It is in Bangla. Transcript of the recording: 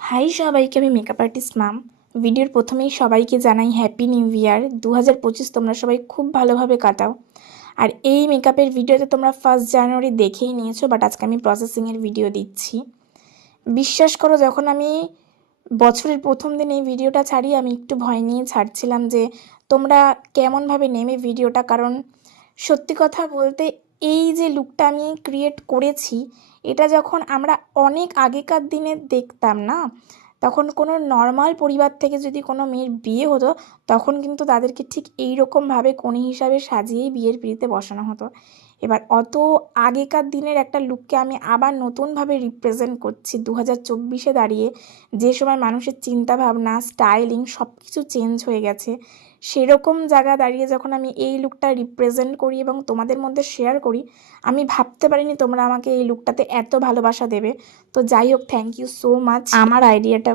হাই সবাইকে, আমি মেকআপ আর্টিস্ট মাম। ভিডিওর প্রথমেই সবাইকে জানাই হ্যাপি নিউ ইয়ার 2025। তোমরা সবাই খুব ভালোভাবে কাটাও। আর এই মেকআপের ভিডিওতে তোমরা 1 জানুয়ারি দেখেই নিয়েছো, বাট আজকে আমি প্রসেসিংয়ের ভিডিও দিচ্ছি। বিশ্বাস করো, যখন আমি বছরের প্রথম দিন এই ভিডিওটা ছাড়ি, আমি একটু ভয় নিয়ে ছাড়ছিলাম যে তোমরা কেমনভাবে নেমে ভিডিওটা। কারণ সত্যি কথা বলতে, এই যে লুকটা আমি ক্রিয়েট করেছি, এটা যখন আমরা অনেক আগেকার দিনে দেখতাম না, তখন কোনো নর্মাল পরিবার থেকে যদি কোনো মেয়ের বিয়ে হতো, তখন কিন্তু তাদেরকে ঠিক এই রকমভাবে কনে হিসাবে সাজিয়েই বিয়ের পিঁড়িতে বসানো হতো। এবার অত আগেকার দিনের একটা লুককে আমি আবার নতুনভাবে রিপ্রেজেন্ট করছি 2024-এ দাঁড়িয়ে, যে সময় মানুষের চিন্তাভাবনা, স্টাইলিং সব কিছু চেঞ্জ হয়ে গেছে। সেরকম জায়গা দাঁড়িয়ে যখন আমি এই লুকটা রিপ্রেজেন্ট করি এবং তোমাদের মধ্যে শেয়ার করি, আমি ভাবতে পারিনি তোমরা আমাকে এই লুকটাতে এত ভালোবাসা দেবে। তো যাই হোক, থ্যাংক ইউ সো মাচ আমার আইডিয়াটা